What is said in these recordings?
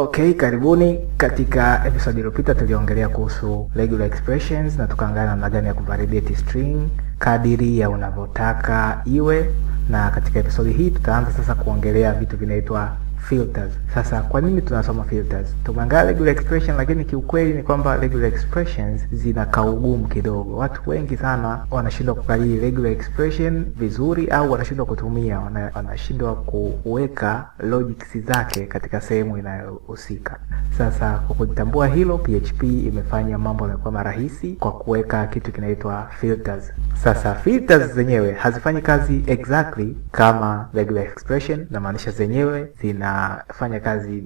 Okay, karibuni. Katika episode iliyopita tuliongelea kuhusu regular expressions na tukaangalia namna gani ya kuvalidate string kadiri ya unavyotaka iwe, na katika episode hii tutaanza sasa kuongelea vitu vinaitwa filters. Sasa kwa nini tunasoma filters? Tumeangalia regular expression, lakini kiukweli ni kwamba regular expressions zina kaugumu kidogo. Watu wengi sana wanashindwa kukalili regular expression vizuri, au wanashindwa kutumia, wanashindwa kuweka logics zake katika sehemu inayohusika. Sasa kwa kutambua hilo, PHP imefanya mambo yamekuwa marahisi kwa kuweka kitu kinaitwa filters. Sasa filters zenyewe hazifanyi kazi exactly kama regular expression, na maanisha zenyewe zinafanya kazi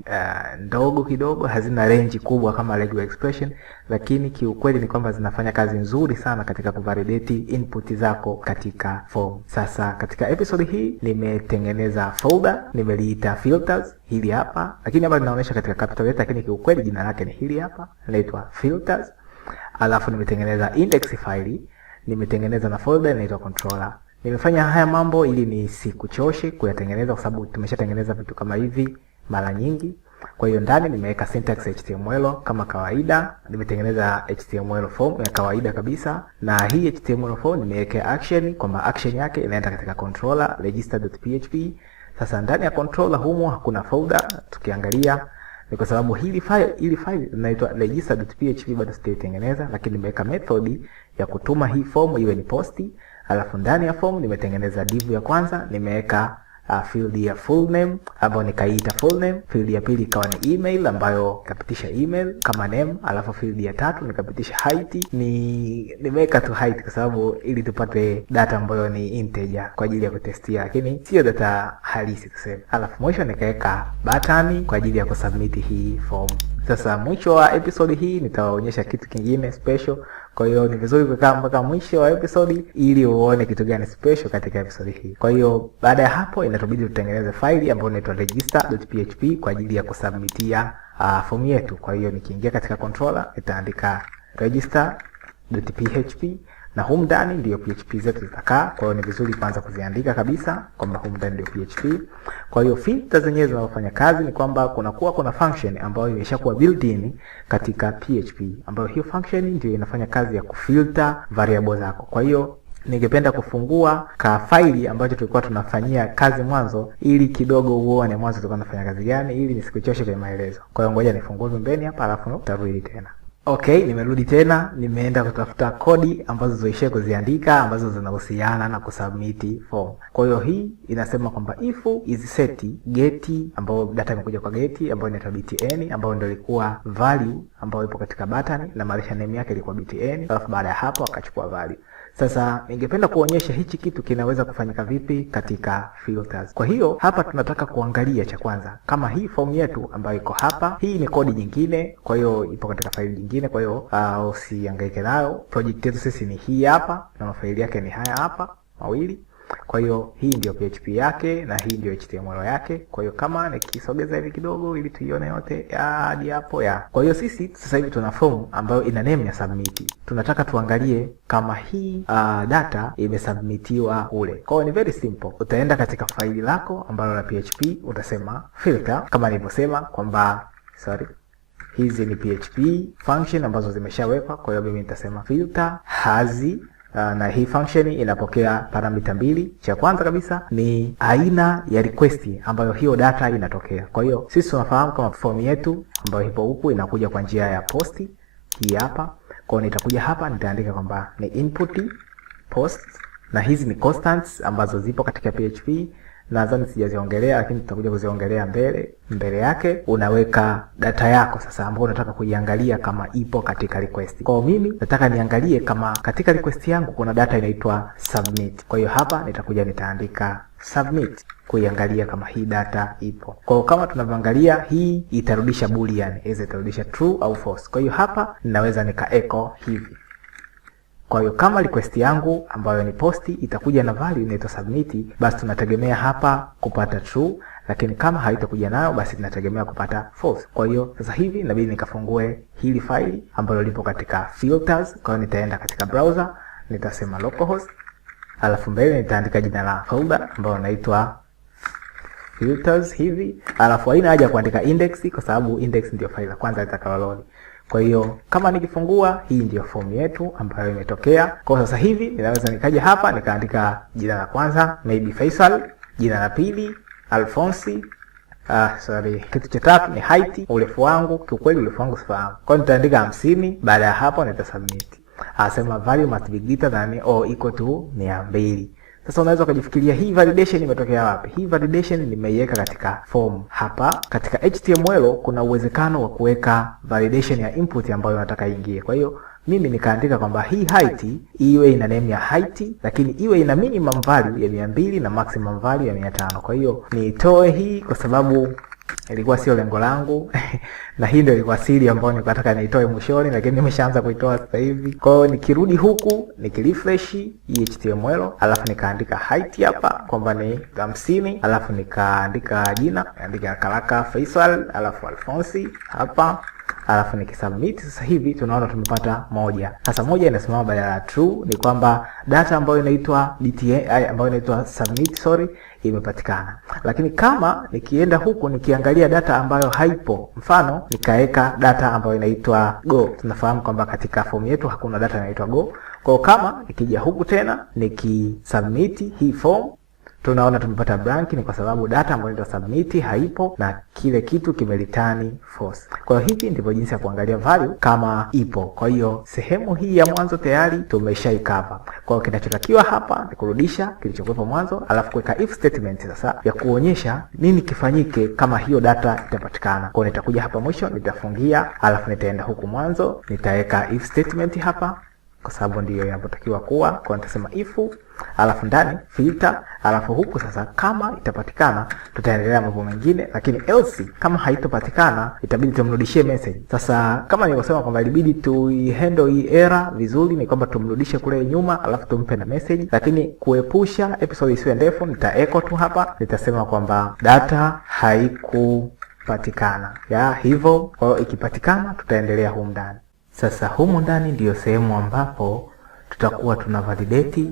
ndogo kidogo, hazina range kubwa kama regular expression, lakini kiukweli ni kwamba zinafanya kazi nzuri sana katika kuvalidate input zako katika form. Sasa katika episode hii nimetengeneza folder, nimeliita filters, hili hapa, lakini hapa linaonyesha katika capital letter, lakini kiukweli jina lake ni hili hapa, inaitwa filters. Alafu nimetengeneza index file, nimetengeneza na folder inaitwa controller. Nimefanya haya mambo ili nisikuchoshe kuyatengeneza, kwa sababu tumeshatengeneza vitu kama hivi mara nyingi. Kwa hiyo ndani nimeweka syntax HTML kama kawaida, nimetengeneza HTML form ya kawaida kabisa, na hii HTML form nimeweka action, kwamba action yake inaenda katika controller register.php. Sasa ndani ya controller humo hakuna folder. Tukiangalia ni kwa sababu hili file inaitwa register.php bado sijaitengeneza, lakini nimeweka method ya kutuma hii form iwe ni posti. Alafu ndani ya form nimetengeneza div ya kwanza, nimeweka field ya full name ambayo nikaiita full name. Field ya pili ikawa ni email ambayo nikapitisha email kama name. Alafu field ya tatu nikapitisha height, nimeweka tu height kwa sababu ili tupate data ambayo ni integer kwa ajili ya kutestia, lakini sio data halisi tuseme. Alafu mwisho nikaweka button kwa ajili ya kusubmit hii form. Sasa mwisho wa episode hii nitawaonyesha kitu kingine special. Kwa hiyo ni vizuri kukaa mpaka mwisho wa episode ili uone kitu gani special katika episode hii. Kwa hiyo baada ya hapo inatubidi tutengeneze file ambayo inaitwa register.php kwa ajili ya kusubmitia form yetu. Kwa hiyo nikiingia katika controller nitaandika register.php, na humu ndani ndio PHP zetu zitakaa. Kwa hiyo ni vizuri kwanza kuziandika kabisa kwamba humu ndani ndio PHP. Kwa hiyo filters zenyewe zinazofanya kazi ni kwamba kuna function ambayo imeshakuwa built in katika PHP, ambayo hiyo function ndio inafanya kazi ya kufilter variable zako. Kwa hiyo ningependa kufungua ka faili ambacho tulikuwa tunafanyia kazi mwanzo, ili kidogo uone mwanzo tulikuwa tunafanya kazi gani, ili nisikuchoshe kwa maelezo. Kwa hiyo ngoja nifungue pembeni hapa, alafu tarudi tena. Okay, nimerudi tena, nimeenda kutafuta kodi ambazo zoishe kuziandika ambazo zinahusiana na kusubmit form. Kwa hiyo hii inasema kwamba if is set get, ambayo data imekuja kwa get ambayo inaitwa btn, ambayo ndio ilikuwa value ambayo ipo katika button, na maanisha name yake ilikuwa btn. Alafu baada ya hapo akachukua value. Sasa ningependa kuonyesha hichi kitu kinaweza kufanyika vipi katika filters. Kwa hiyo hapa tunataka kuangalia cha kwanza, kama hii form yetu ambayo iko hapa, hii ni kodi nyingine, kwa hiyo ipo katika faili nyingine. Kwa hiyo usihangaike nayo. Project yetu sisi ni hii hapa, na mafaili yake ni haya hapa mawili. Kwa hiyo hii ndio PHP yake na hii ndio HTML yake. Kwa hiyo kama nikisogeza hivi kidogo ili tuione yote hadi hapo ya. Kwa hiyo sisi sasa hivi tuna form ambayo ina name ya submit. Tunataka tuangalie kama hii data imesubmitiwa kule. Kwa hiyo ni very simple. Utaenda katika faili lako ambalo la PHP, utasema filter kama nilivyosema kwamba hizi ni PHP function ambazo zimeshawekwa. Kwa hiyo mimi nitasema filter has, na hii function inapokea parameter mbili. Cha kwanza kabisa ni aina ya request ambayo hiyo data inatokea. Kwa hiyo sisi tunafahamu kama form yetu ambayo ipo huku inakuja kwa njia ya post hii hapa. Kwa hiyo nitakuja hapa nitaandika kwamba ni input post, na hizi ni constants ambazo zipo katika PHP. Nadhani sijaziongelea, lakini tutakuja kuziongelea mbele yake. Unaweka data yako sasa ambayo unataka kuiangalia kama ipo katika request. Kwa mimi nataka niangalie kama katika request yangu kuna data inaitwa submit. Kwa hiyo hapa nitakuja nitaandika submit kuiangalia kama hii data ipo. Kwa hiyo kama tunavyoangalia, hii itarudisha boolean, itarudisha true au false. Kwa hiyo hapa ninaweza nika echo hivi. Kwa hiyo kama request yangu ambayo ni posti itakuja na value inaitwa submit, basi tunategemea hapa kupata true, lakini kama haitakuja nayo basi tunategemea kupata false. Kwa hiyo sasa hivi inabidi nikafungue hili file ambalo lipo katika filters. Kwa hiyo nitaenda katika browser, nitasema localhost, alafu mbele nitaandika jina la folder ambalo inaitwa filters hivi, alafu haina haja kuandika index kwa sababu index ndio faili la kwanza itakalo load. Kwa hiyo kama nikifungua, hii ndio form yetu ambayo imetokea. Kwa sasa hivi ninaweza nikaja hapa nikaandika jina la kwanza maybe Faisal, jina la pili Alfonsi, kitu cha tatu ni height, urefu wangu. Kiukweli urefu wangu sifahamu, kwa hiyo nitaandika 50. Baada ya hapo nitasubmit. Asema value must be greater than or equal to 200. Sasa unaweza kujifikiria hii validation imetokea wapi? Hii validation nimeiweka katika form hapa. Katika HTML kuna uwezekano wa kuweka validation ya input ambayo nataka iingie. Kwa hiyo mimi nikaandika kwamba hii height iwe ina name ya height, lakini iwe ina minimum value ya 200 na maximum value ya 500. Kwa hiyo niitoe hii kwa sababu ilikuwa sio lengo langu na hii ndio ilikuwa siri ambayo nilitaka niitoe mwishoni, lakini nimeshaanza kuitoa sasa hivi. Kwa hiyo nikirudi huku nikirefresh hii HTML, alafu nikaandika height hapa kwamba ni 50, alafu nikaandika jina, andika Karaka Faisal, alafu Alfonsi hapa, alafu nikisubmit. Sasa hivi tunaona tumepata moja. Sasa moja inasimama badala ya true, ni kwamba data ambayo inaitwa DTA ambayo inaitwa submit imepatikana. Lakini kama nikienda huku nikiangalia data ambayo haipo, mfano nikaweka data ambayo inaitwa go, tunafahamu kwamba katika form yetu hakuna data inaitwa go. Kwa kama nikija huku tena nikisubmit hii form, tunaona tumepata blank, ni kwa sababu data ambayo inaitwa submit haipo na kile kitu kimereturn false. Kwa hiyo hivi ndivyo jinsi ya kuangalia value kama ipo. Kwa hiyo sehemu hii ya mwanzo tayari tumeshaikava. Kwa hiyo kinachotakiwa hapa ni kurudisha kilichokuwepo mwanzo, alafu kuweka if statement sasa ya kuonyesha nini kifanyike kama hiyo data itapatikana. Kwa hiyo nitakuja hapa mwisho, nitafungia, alafu nitaenda huku mwanzo, nitaweka if statement hapa kwa sababu ndiyo inapotakiwa kuwa. Kwa nitasema if, alafu ndani filter, alafu huku sasa kama itapatikana tutaendelea mambo mengine, lakini else kama haitopatikana itabidi tumrudishie message. Sasa kama nilivyosema kwamba ilibidi handle hii error vizuri, ni kwamba tumrudishe kule nyuma alafu tumpe na message. Lakini kuepusha episode isiwe ndefu, nita echo tu hapa, nitasema kwamba data haikupatikana ya hivyo. Kwa hiyo ikipatikana tutaendelea humu ndani. Sasa humu ndani ndiyo sehemu ambapo tutakuwa tuna validate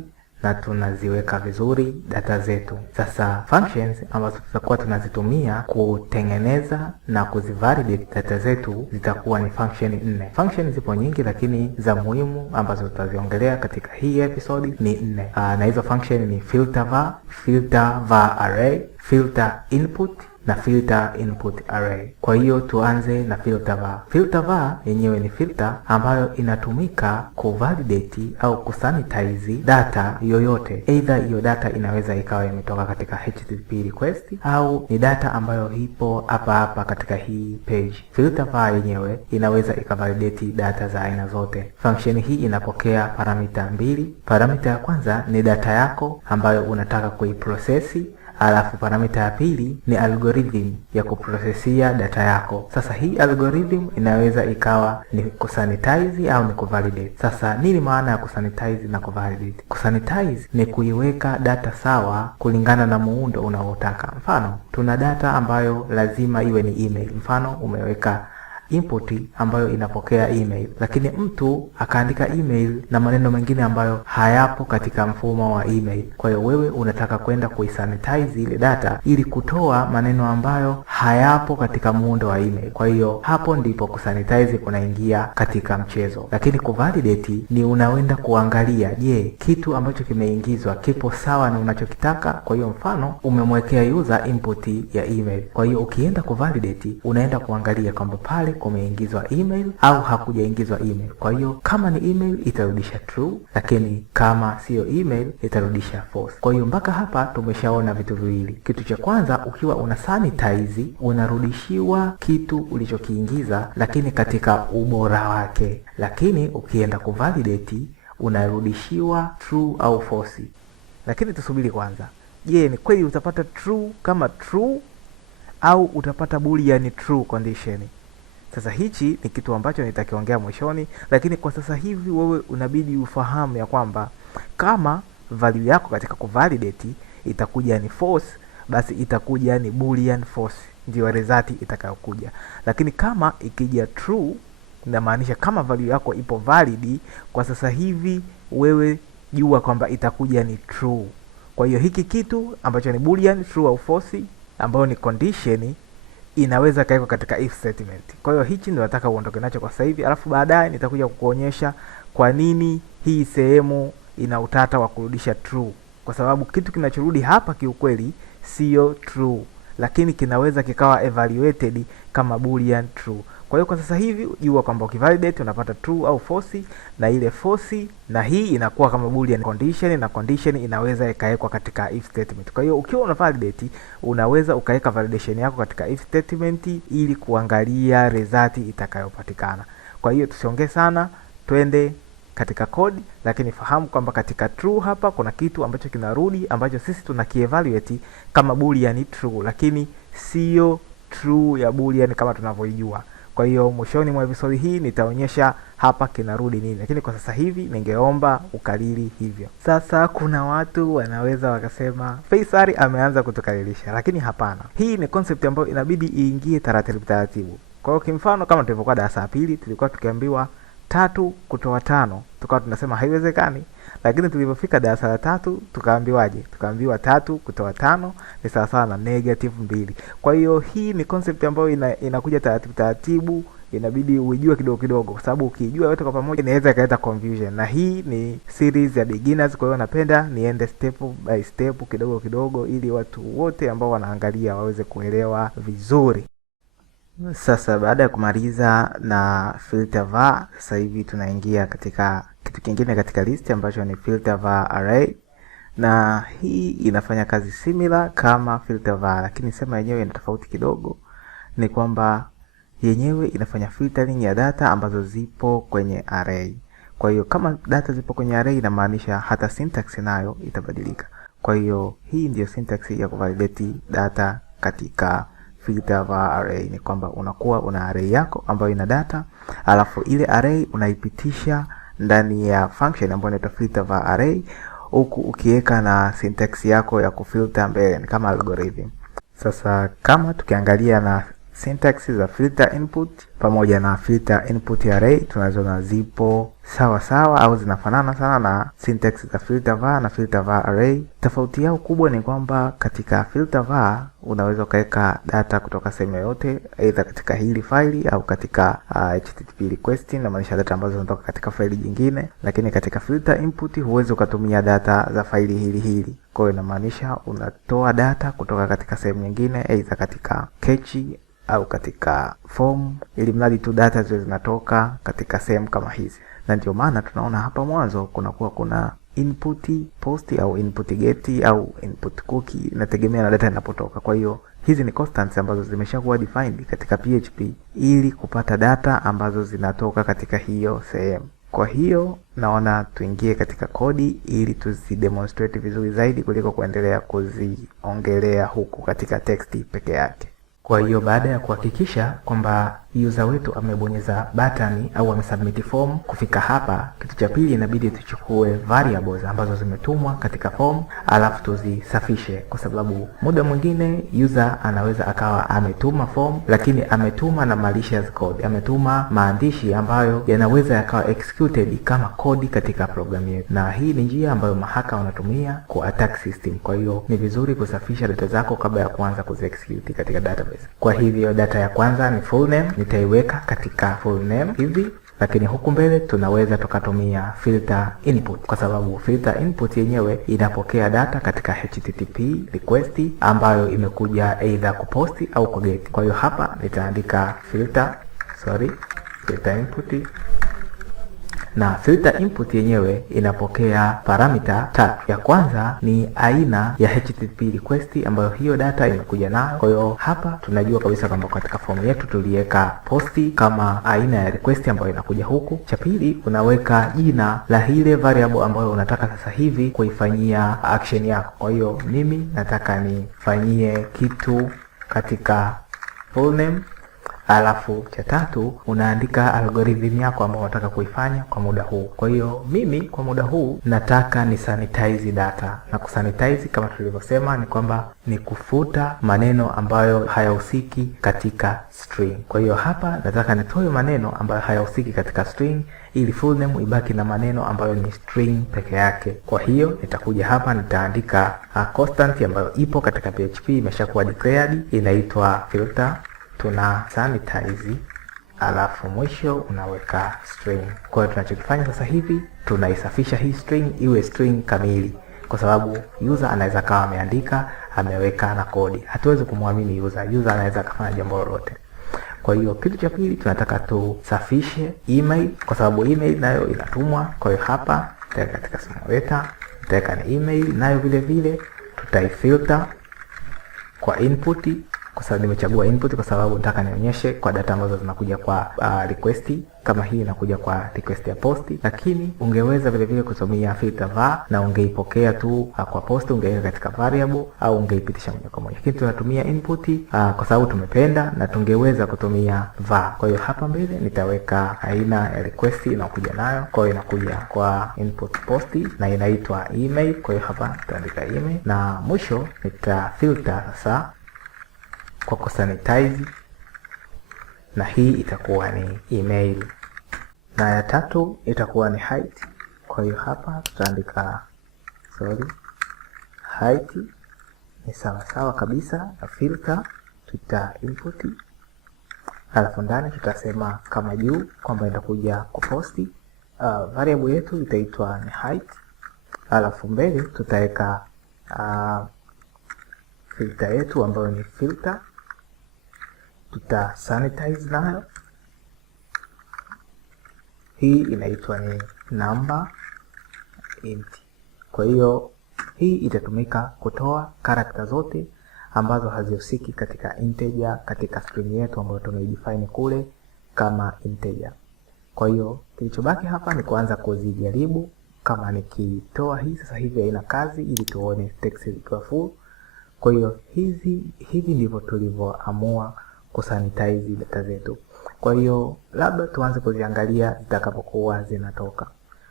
na tunaziweka vizuri data zetu. Sasa functions ambazo tutakuwa tunazitumia kutengeneza na kuzivalidate data zetu zitakuwa ni function 4. Function zipo nyingi, lakini za muhimu ambazo tutaziongelea katika hii episode ni 4. Na hizo function ni filter var array, filter input na filter input array. Kwa hiyo tuanze na filter var. Filter var yenyewe ni filter ambayo inatumika kuvalidate au kusanitize data yoyote. Either hiyo data inaweza ikawa imetoka katika HTTP request au ni data ambayo ipo hapa katika hii page. Filter var yenyewe inaweza ikavalidate data za aina zote. Function hii inapokea parameter 2. Parameter ya kwanza ni data yako ambayo unataka kuiprocess, alafu parameter ya pili ni algorithm ya kuprosesia data yako. Sasa hii algorithm inaweza ikawa ni kusanitize au ni kuvalidate. Sasa nini maana ya kusanitize na kuvalidate? Kusanitize ni kuiweka data sawa kulingana na muundo unaotaka. Mfano, tuna data ambayo lazima iwe ni email. Mfano, umeweka input ambayo inapokea email, lakini mtu akaandika email na maneno mengine ambayo hayapo katika mfumo wa email. Kwa hiyo wewe unataka kwenda kuisanitize ile data ili kutoa maneno ambayo hayapo katika muundo wa email. Kwa hiyo hapo ndipo kusanitize kunaingia katika mchezo. Lakini kuvalidate ni unaenda kuangalia, je, kitu ambacho kimeingizwa kipo sawa na unachokitaka. Kwa hiyo mfano, umemwekea user input ya email. Kwa hiyo ukienda kuvalidate unaenda kuangalia kwamba pale kumeingizwa email au hakujaingizwa email. Kwa hiyo kama ni email itarudisha true, lakini kama sio email itarudisha false. Kwa hiyo mpaka hapa tumeshaona vitu viwili. Kitu cha kwanza, ukiwa una sanitize unarudishiwa kitu ulichokiingiza lakini katika ubora wake, lakini ukienda kuvalidate unarudishiwa true au false. Lakini tusubiri kwanza, je, ni kweli utapata true kama true au utapata boolean true condition? Sasa hichi ni kitu ambacho nitakiongea mwishoni, lakini kwa sasa hivi wewe unabidi ufahamu ya kwamba kama value yako katika kuvalidate itakuja ni false, basi itakuja ni boolean false, ndio result itakayokuja. Lakini kama ikija true, inamaanisha kama value yako ipo valid kwa sasa hivi, wewe jua kwamba itakuja ni true. Kwa hiyo hiki kitu ambacho ni boolean true au false, ambayo ni condition inaweza kawekwa katika if statement. Kwa hiyo hichi ndio nataka uondoke nacho kwa sasa hivi, alafu baadaye nitakuja kukuonyesha kwa nini hii sehemu ina utata wa kurudisha true, kwa sababu kitu kinachorudi hapa kiukweli sio true, lakini kinaweza kikawa evaluated kama boolean true. Kwa hiyo kwa sasa hivi jua kwamba ukivalidate unapata true au false, na ile false na hii inakuwa kama boolean condition, na condition inaweza ikawekwa katika if statement. Kwa hiyo ukiwa una validate unaweza ukaweka validation yako katika if statement ili kuangalia result itakayopatikana. Kwa hiyo tusiongee sana, twende katika code, lakini fahamu kwamba katika true hapa kuna kitu ambacho kinarudi ambacho sisi tunakievaluate kama boolean true, lakini sio true ya boolean kama tunavyoijua. Kwa hiyo mwishoni mwa episode hii nitaonyesha hapa kinarudi nini, lakini kwa sasa hivi ningeomba ukalili hivyo. Sasa kuna watu wanaweza wakasema Faisal ameanza kutukalilisha, lakini hapana. Hii ni concept ambayo inabidi iingie taratibu. Kwa hiyo kimfano kama tulivyokuwa darasa la pili tulikuwa tukiambiwa 3 kutoa 5, tukawa tunasema haiwezekani, lakini tulipofika darasa la 3 tukaambiwaje? Tukaambiwa 3 kutoa 5 ni sawa na -2. Kwa hiyo hii ni concept ambayo inakuja taratibu, inabidi uijue kidogo, kwa sababu ukijua yote kwa pamoja inaweza ikaleta confusion, na hii ni series ya beginners. Kwa hiyo napenda niende step by step kidogo ili watu wote ambao wanaangalia waweze kuelewa vizuri. Sasa baada ya kumaliza na filter var, sasa hivi tunaingia katika kitu kingine katika list ambacho ni filter var array, na hii inafanya kazi similar kama filter var, lakini sema yenyewe ina tofauti kidogo. Ni kwamba yenyewe inafanya filtering ya data ambazo zipo kwenye array. Kwa hiyo kama data zipo kwenye array inamaanisha hata syntax nayo itabadilika. Kwa hiyo hii ndio syntax ya kuvalidate data katika filter var array. Ni kwamba unakuwa una array yako ambayo ina data, alafu ile array unaipitisha ndani ya function ambayo inaitwa filter var array, huku ukiweka na syntax yako ya kufilter mbele, ni kama algorithm. Sasa kama tukiangalia na syntax za filter input pamoja na filter input array, tunaziona zipo sawa au zinafanana sana na syntax za filter var na filter var array. Tofauti yao kubwa ni kwamba katika filter var unaweza ukaweka data kutoka sehemu yoyote, aidha katika hili faili au katika http request, na maanisha data ambazo zinatoka katika faili jingine, lakini katika filter input huwezi ukatumia data za faili hili. Kwa hiyo inamaanisha unatoa data kutoka katika sehemu nyingine, aidha katika cache au katika form, ili mradi tu data ziwe zinatoka katika sehemu kama hizi. Na ndio maana tunaona hapa mwanzo kuna input post au input get au input cookie, inategemea na data inapotoka. Kwa hiyo hizi ni constants ambazo zimeshakuwa defined katika PHP ili kupata data ambazo zinatoka katika hiyo sehemu. Kwa hiyo naona tuingie katika kodi ili tuzidemonstrate vizuri zaidi kuliko kuendelea kuziongelea huku katika text peke yake. Kwa hiyo baada ya kuhakikisha kwamba user wetu amebonyeza button au amesubmit form kufika hapa, kitu cha pili inabidi tuchukue variables ambazo zimetumwa katika form, alafu tuzisafishe, kwa sababu muda mwingine user anaweza akawa ametuma form lakini ametuma na malicious code, ametuma maandishi ambayo yanaweza yakawa executed kama code katika programu yetu, na hii ni njia ambayo mahaka wanatumia ku attack system. Kwa hiyo ni vizuri kusafisha data zako kabla ya kuanza kuziexecute katika database. Kwa hivyo data ya kwanza ni full name, nitaiweka katika full name hivi, lakini huku mbele tunaweza tukatumia filter input, kwa sababu filter input yenyewe inapokea data katika http request ambayo imekuja either kuposti au kuget. Kwa hiyo hapa nitaandika filter input, na filter input yenyewe inapokea parameter tatu. Ya kwanza ni aina ya http request ambayo hiyo data imekuja nayo. Kwa hiyo hapa tunajua kabisa kwamba katika form yetu tuliweka posti kama aina ya request ambayo inakuja huku. Cha pili, unaweka jina la ile variable ambayo unataka sasa hivi kuifanyia action yako. Kwa hiyo mimi nataka nifanyie kitu katika full name. Alafu cha tatu unaandika algorithm yako ambayo unataka kuifanya kwa muda huu. Kwa hiyo mimi kwa muda huu nataka ni sanitize data, na kusanitize kama tulivyosema ni kwamba ni kufuta maneno ambayo hayahusiki katika string. Kwa hiyo hapa nataka nitoe maneno ambayo hayahusiki katika string ili full name ibaki na maneno ambayo ni string peke yake. Kwa hiyo nitakuja hapa nitaandika constant ambayo ipo katika PHP imeshakuwa declared, inaitwa filter. Tuna sanitize, alafu mwisho unaweka string. Kwa hiyo tunachokifanya sasa hivi tunaisafisha hii string iwe string kamili, kwa sababu user anaweza kawa ameandika ameweka na kodi, hatuwezi kumwamini user. User anaweza kufanya jambo lolote. Kwa hiyo kitu cha pili tunataka tusafishe email, kwa sababu email nayo inatumwa. Kwa hiyo hapa tutaweka katika simulator, tutaweka ni email nayo vile vile tutaifilter kwa input, kwa sababu nimechagua input kwa sababu nataka nionyeshe kwa data ambazo zinakuja kwa request. Kama hii inakuja kwa request ya post, lakini ungeweza vile vile kutumia filter var na ungeipokea tu kwa post, ungeweka katika variable au ungeipitisha moja kwa moja. Lakini tunatumia input kwa sababu tumependa, na tungeweza kutumia var. Kwa hiyo hapa mbele nitaweka aina ya request inakuja nayo. Kwa hiyo inakuja kwa input post na inaitwa email. Kwa hiyo hapa nitaandika email, na mwisho nitafilter sasa kwa kusanitize, na hii itakuwa ni email, na ya tatu itakuwa ni height. Kwa hiyo hapa tutaandika height ni sawa kabisa na filter, tuta input, alafu ndani tutasema kama juu kwamba itakuja kuposti. Variable yetu itaitwa ni height, alafu mbele tutaweka filter yetu ambayo ni filter, tuta sanitize nayo. Hii inaitwa ni number int. Kwa hiyo hii itatumika kutoa character zote ambazo hazihusiki katika integer katika string yetu ambayo tumeidefine kule kama integer. Kwa hiyo kilichobaki hapa ni kuanza kuzijaribu. Kama nikitoa hii sasa hivi haina kazi, ili tuone text ikiwa full. Kwa hiyo hivi ndivyo tulivyoamua kusanitize data zetu. Kwa hiyo labda tuanze kuziangalia zitakapokuwa zinatoka.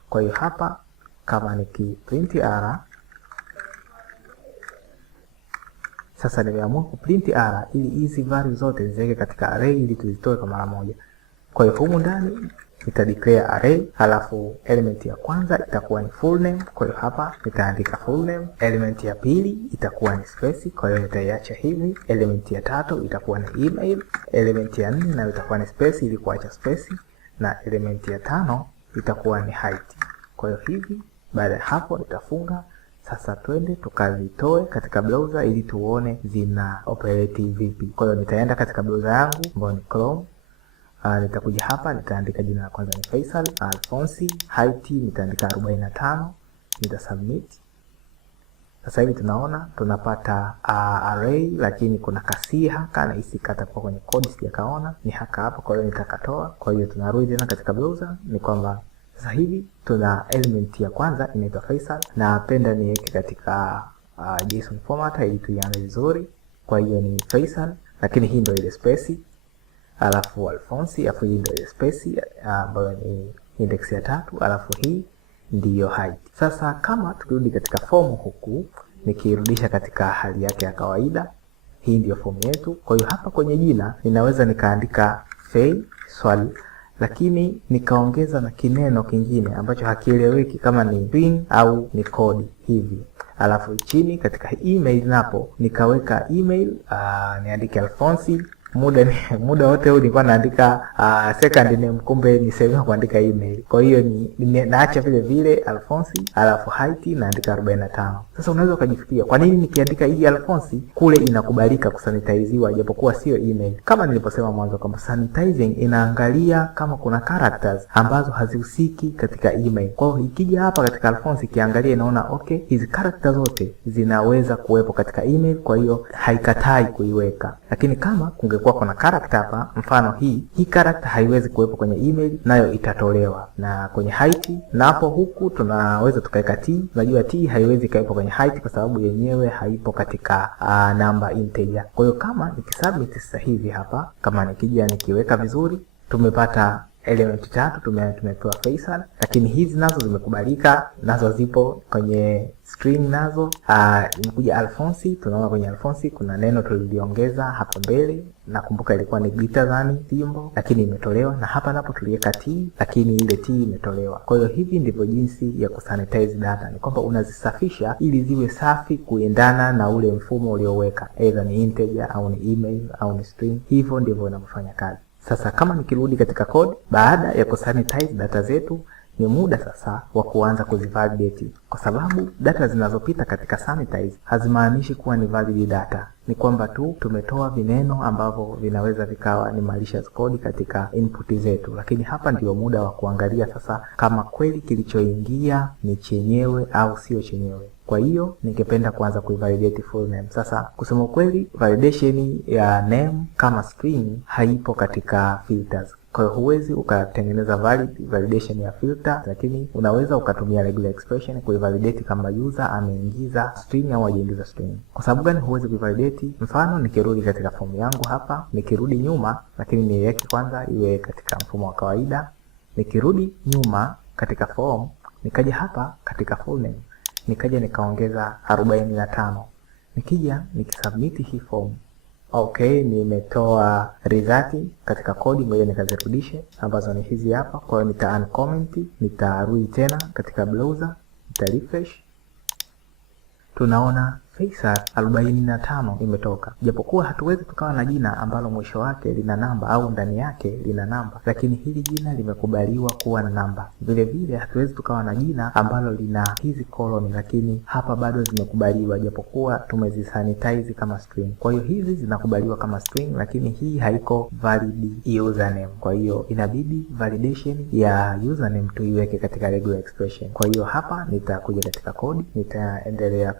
Kwa hiyo hapa kama nikiprint r, sasa nimeamua kuprint r ili hizi values zote ziweke katika array ili tuzitoe kwa mara moja. Kwa hiyo humu ndani nita declare array, halafu element ya kwanza itakuwa ni full name. Kwa hiyo hapa nitaandika full name. Element ya pili itakuwa ni space, kwa hiyo nitaiacha hivi. Element ya tatu itakuwa ni email. Element ya nne nayo itakuwa ni space ili kuacha space, na element ya tano itakuwa ni height. Kwa hiyo hivi, baada ya hapo nitafunga. Sasa twende tukazitoe katika browser ili tuone zina operate vipi. Kwa hiyo nitaenda katika browser yangu ambayo ni Chrome. Nitakuja hapa nitaandika jina la kwanza ni Faisal Alphonsi, height nitaandika 45, nita submit. Sasa hivi tunaona tunapata array, lakini kuna kasi haka na isikata kwa kwenye code sijakaona, ni haka hapa. Kwa hiyo nitakatoa. Kwa hiyo tunarudi tena katika browser, ni kwamba sasa hivi tuna element ya kwanza inaitwa Faisal, na napenda niweke katika JSON format ili tuione vizuri. Kwa hiyo ni Faisal, lakini hii ndio ile space, alafu Alphonsi, alafu hii ndio ile space ambayo ni index ya 3, alafu hii ndiyo height. Sasa kama tukirudi katika form huku, nikirudisha katika hali yake ya kawaida, hii ndiyo form yetu. Kwa hiyo hapa kwenye jina ninaweza nikaandika Faisal, lakini nikaongeza na kineno kingine ambacho hakieleweki kama ni string au ni code hivi. Alafu chini katika email napo nikaweka email, niandike Alphonsi. Muda wote huu nilikuwa naandika second name, kumbe ni sehemu kuandika email. Kwa hiyo naacha vile vile Alphonsi, alafu height naandika 45. Sasa unaweza ukajifikiria kwa nini nikiandika hii Alphonsi kule inakubalika kusanitiziwa japokuwa sio email. Kama nilivyosema mwanzo kwamba sanitizing inaangalia kama kuna characters ambazo hazihusiki katika email. Kwa hiyo ikija hapa katika Alphonsi kiangalia inaona okay, hizi characters zote zinaweza kuwepo katika email, kwa hiyo haikatai kuiweka. Lakini kama kungekuwa kuna character hapa, mfano hii character haiwezi kuwepo kwenye email, nayo itatolewa. Na kwenye height napo huku tunaweza tukaweka t. Unajua t haiwezi kuwepo kwenye height kwa sababu yenyewe haipo katika number integer. Kwa hiyo kama nikisubmit sasa hivi hapa, kama nikija nikiweka vizuri, tumepata element 3 tumepewa Faisal, lakini hizi nazo zimekubalika, nazo zipo kwenye string nazo. Imekuja Alphonse, tunaona kwenye Alphonse kuna neno tuliliongeza hapa mbele, nakumbuka ilikuwa ni greater than symbol, lakini imetolewa, na hapa napo tuliweka t, lakini ile t imetolewa. Kwa hiyo hivi ndivyo jinsi ya kusanitize data, ni kwamba unazisafisha ili ziwe safi kuendana na ule mfumo ulioweka, either ni integer au ni email au ni string. Hivyo ndivyo inavyofanya kazi. Sasa kama nikirudi katika code, baada ya kusanitize data zetu, ni muda sasa wa kuanza kuzivalidate, kwa sababu data zinazopita katika sanitize hazimaanishi kuwa ni valid data. Ni kwamba tu tumetoa vineno ambavyo vinaweza vikawa ni malicious code katika input zetu, lakini hapa ndio muda wa kuangalia sasa kama kweli kilichoingia ni chenyewe au sio chenyewe. Kwa hiyo ningependa kuanza kuivalidate full name. Sasa kusema kweli, validation ya name kama string haipo katika filters. Kwa hiyo huwezi ukatengeneza validation ya filter, lakini unaweza ukatumia regular expression kuivalidate kama user ameingiza string au hajaingiza string. Kwa sababu gani huwezi kuivalidate? Mfano, nikirudi katika form yangu hapa, nikirudi nyuma, lakini niweke kwanza iwe katika mfumo wa kawaida. Nikirudi nyuma katika form, nikaja hapa katika full name, nikaja nikaongeza 45. Nikija nikisubmit hii form, okay, nimetoa result katika kodi, ngoja nikazirudishe ambazo ni hizi hapa. Kwa hiyo nita uncomment, nitarudi tena katika browser, nita refresh. Tunaona Faisal 45 imetoka. Japokuwa hatuwezi tukawa na jina ambalo mwisho wake lina namba au ndani yake lina namba, lakini hili jina limekubaliwa kuwa na namba. Vile vile hatuwezi tukawa na jina ambalo lina hizi colon, lakini hapa bado zimekubaliwa japokuwa tumezisanitize kama string. Kwa hiyo hizi zinakubaliwa kama string, lakini hii haiko valid username. Kwa hiyo inabidi validation ya username tuiweke katika regular expression. Kwa hiyo hapa nitakuja katika kodi, nitaendelea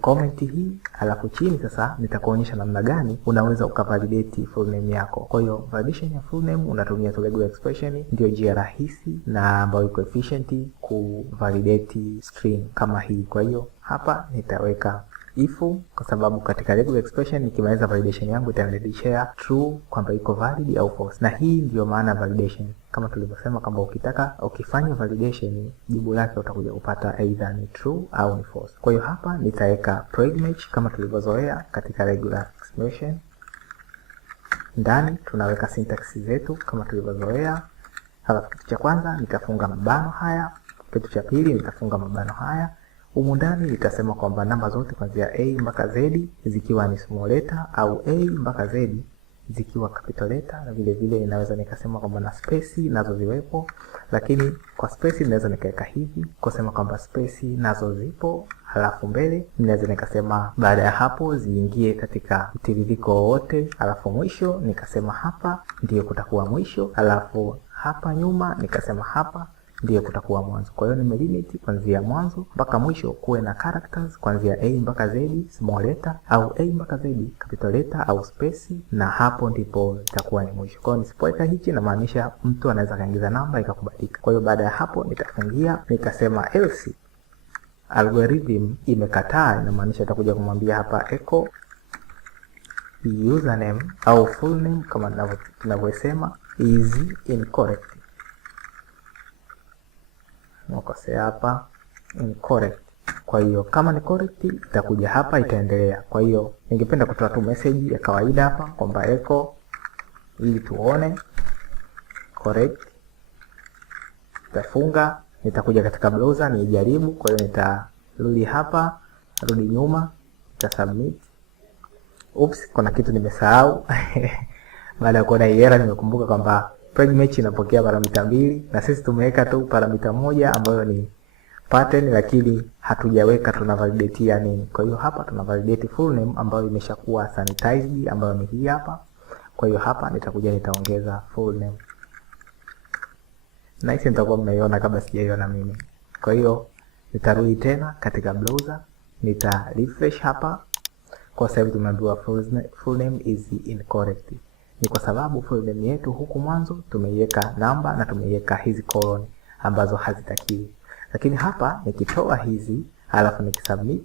comment hii, alafu chini sasa nitakuonyesha namna gani unaweza ukavalidate full name yako. Kwa hiyo validation ya full name unatumia regular expression, ndio njia rahisi na ambayo iko efficient kuvalidate string kama hii. Kwa hiyo hapa nitaweka if, kwa sababu katika regular expression nikimaliza validation yangu itanirejeshea true kwamba iko valid au false, na hii ndio maana validation. Kama tulivyosema kwamba ukifanya validation jibu lake utakuja kupata either ni true au ni false. Kwa hiyo hapa nitaweka preg match kama tulivyozoea katika regular expression. Ndani tunaweka syntax zetu kama tulivyozoea. Halafu kitu cha kwanza nitafunga mabano haya, kitu cha pili nitafunga mabano haya. Humu ndani nitasema kwamba namba zote kuanzia A mpaka Z zikiwa ni small letter au A mpaka Z zikiwa capital letter, na vile vile inaweza nikasema kwamba na space nazo ziwepo, lakini kwa space ninaweza nikaweka hivi kusema kwamba space nazo zipo, halafu mbele ninaweza nikasema baada ya hapo ziingie katika mtiririko wote, halafu mwisho nikasema hapa ndiyo kutakuwa mwisho, halafu hapa nyuma nikasema hapa ndiyo kutakuwa mwanzo. Kwa hiyo nimelimit kuanzia mwanzo mpaka mwisho kuwe na characters kuanzia A mpaka Z small letter au A mpaka Z capital letter au space, na hapo ndipo itakuwa ni mwisho. Kwa hiyo nisipoweka hichi na maanisha mtu anaweza kaingiza namba ikakubalika. Kwa hiyo baada ya hapo nitafungia nikasema else algorithm imekataa, ina maanisha itakuja kumwambia hapa echo username au full name kama tunavyosema is incorrect. Nakosea hapa incorrect. Kwa hiyo kama ni correct itakuja hapa itaendelea. Kwa hiyo ningependa kutoa tu message ya kawaida hapa kwamba echo ili tuone correct. Nitafunga, nitakuja katika browser nijaribu. Kwa hiyo nitarudi hapa, rudi nyuma, nitasubmit. Oops, kuna kitu nimesahau. Baada ya kuona error nimekumbuka kwamba preg match inapokea paramita 2 na sisi tumeweka tu paramita moja ambayo ni pattern, lakini hatujaweka tuna validate ya nini. Kwa hiyo hapa tuna validate full name ambayo imeshakuwa sanitized ambayo ni hii hapa. Kwa hiyo hapa nitakuja nitaongeza full name. Na hisi nitakuwa mmeiona kabla sijaiona mimi. Kwa hiyo nitarudi tena katika browser, nita refresh hapa. Kwa sababu tumeambiwa full name is incorrect. Ni kwa sababu full name yetu huku mwanzo tumeiweka namba na tumeiweka hizi colon ambazo hazitakiwi. Lakini hapa nikitoa hizi alafu nikisubmit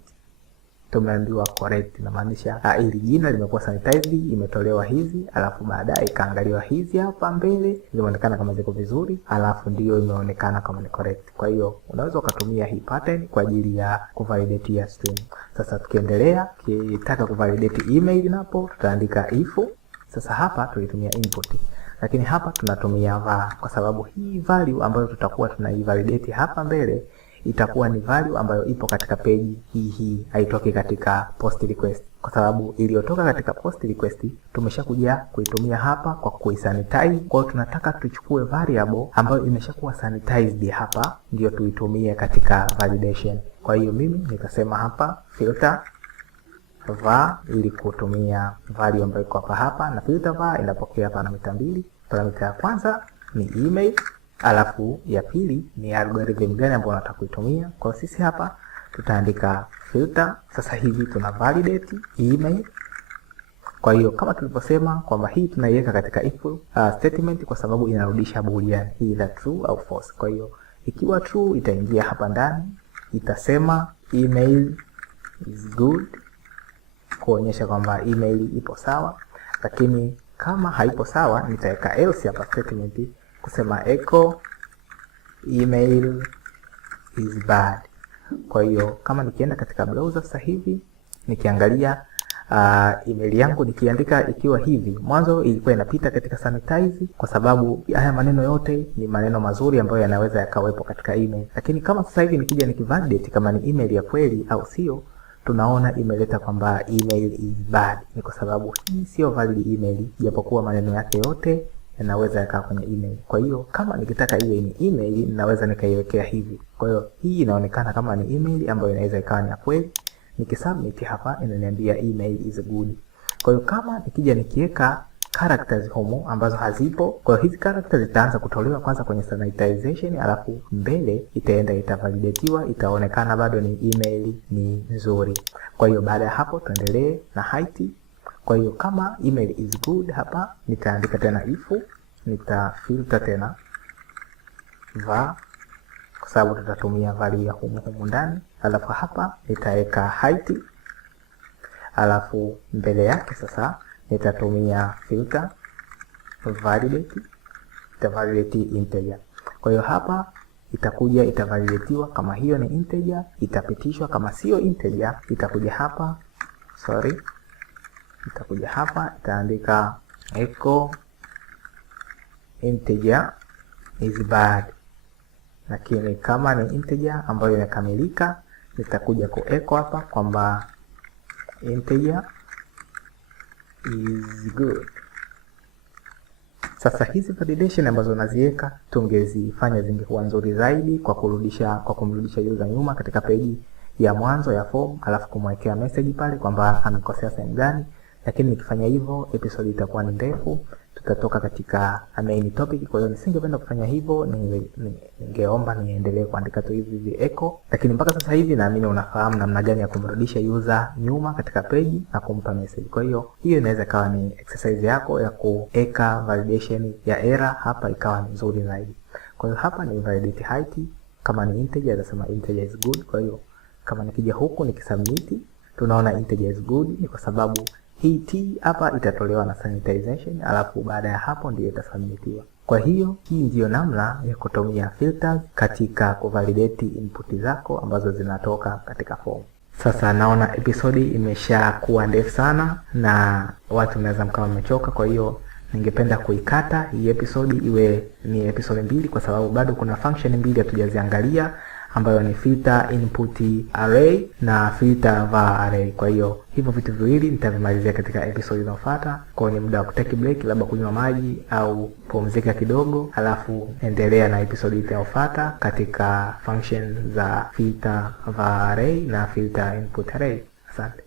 tumeambiwa correct, inamaanisha ili jina limekuwa sanitized, imetolewa hizi, alafu baadaye ikaangaliwa hizi hapa mbele zimeonekana kama ziko vizuri, alafu ndio imeonekana kama ni correct. Kwa hiyo unaweza ukatumia hii pattern kwa ajili ya kuvalidate ya string. Sasa tukiendelea, kitaka kuvalidate email napo tutaandika if. Sasa hapa tulitumia input, lakini hapa tunatumia var, kwa sababu hii value ambayo tutakuwa tunaivalidate hapa mbele itakuwa ni value ambayo ipo katika page hii, haitoki katika post request, kwa sababu iliyotoka katika post request tumeshakuja kuitumia hapa kwa kuisanitize. Kwa hiyo tunataka tuchukue variable ambayo imeshakuwa sanitized hapa ndio tuitumie katika validation. Kwa hiyo mimi nitasema hapa filter var ili kutumia value ambayo iko hapa, na filter var inapokea parameter mbili. Parameter ya kwanza ni email, alafu ya pili ni algorithm gani ambayo nataka kuitumia. Kwa sisi hapa tutaandika filter. Sasa hivi tuna validate email. Kwa hiyo kama tulivyosema kwamba hii tunaiweka katika if statement kwa sababu inarudisha boolean either true au false. Kwa hiyo ikiwa true itaingia hapa ndani, itasema email is good, kuonyesha kwamba email ipo sawa. Lakini kama haipo sawa nitaweka else hapa statement kusema echo email is bad. Kwa hiyo kama nikienda katika browser sasa hivi nikiangalia email yangu nikiandika ikiwa hivi, mwanzo ilikuwa inapita katika sanitize kwa sababu haya maneno yote ni maneno mazuri ambayo yanaweza yakawepo katika email. Lakini kama sasa hivi nikija nikivalidate kama ni email ya kweli au sio, tunaona imeleta kwamba email is bad. Ni kwa sababu hii sio valid email, japokuwa maneno yake yote yanaweza yakaa kwenye email. Kwa hiyo kama nikitaka iwe ni email ninaweza nikaiwekea hivi. Kwa hiyo hii inaonekana kama ni email ambayo inaweza ikawa ni ya kweli. Nikisubmit hapa inaniambia email is good. Kwa hiyo kama nikija nikiweka characters humo ambazo hazipo, kwa hiyo hizi characters zitaanza kutolewa kwanza kwenye sanitization, alafu mbele itaenda itavalidatiwa, itaonekana bado ni email ni nzuri. Kwa hiyo baada ya hapo tuendelee na height. Kwa hiyo kama email is good hapa nitaandika tena if, nitafilter tena var kwa sababu tutatumia value ya humu ndani, alafu hapa nitaweka height, alafu mbele yake sasa nitatumia filter validate, itavalidate integer. Kwa hiyo hapa itakuja itavalidatiwa kama hiyo ni integer, itapitishwa. Kama sio integer itakuja hapa, itakuja hapa itaandika echo integer is bad. Lakini kama ni integer ambayo imekamilika nitakuja kuecho hapa kwamba integer is good. Sasa hizi validation ambazo naziweka tungezifanya zingekuwa nzuri zaidi kwa kumrudisha user nyuma katika page ya mwanzo ya form, alafu kumwekea message pale kwamba amekosea sehemu gani. Lakini nikifanya hivyo episode itakuwa ni ndefu, tutatoka katika main topic. Kwa hiyo nisingependa kufanya hivyo, ningeomba niendelee kuandika tu hivi echo. Lakini mpaka sasa hivi naamini unafahamu namna gani ya kumrudisha user nyuma katika page na kumpa message. Kwa hiyo hiyo inaweza kawa ni exercise yako ya kuweka validation ya error hapa ikawa ni nzuri zaidi. Kwa hiyo hapa ni validate height, kama ni integer nasema integer is good. Kwa hiyo kama nikija huku nikisubmit tunaona integer is good, ni kwa sababu hii t hapa itatolewa na sanitization, alafu baada ya hapo ndio itasubmitiwa. Kwa hiyo hii ndiyo namna ya kutumia filters katika kuvalidate input zako ambazo zinatoka katika form. Sasa naona episode imeshakuwa ndefu sana na watu mnaweza mkama mmechoka, kwa hiyo ningependa kuikata hii episode iwe ni episode mbili, kwa sababu bado kuna function mbili hatujaziangalia ambayo ni filter input array na filter var array. Kwa hiyo hivyo vitu viwili nitavimalizia katika episode inayofuata. Kwa ni muda wa kutake break, labda kunywa maji au pumzika kidogo, alafu endelea na episode inayofuata katika function za filter var array na filter input array. Asante.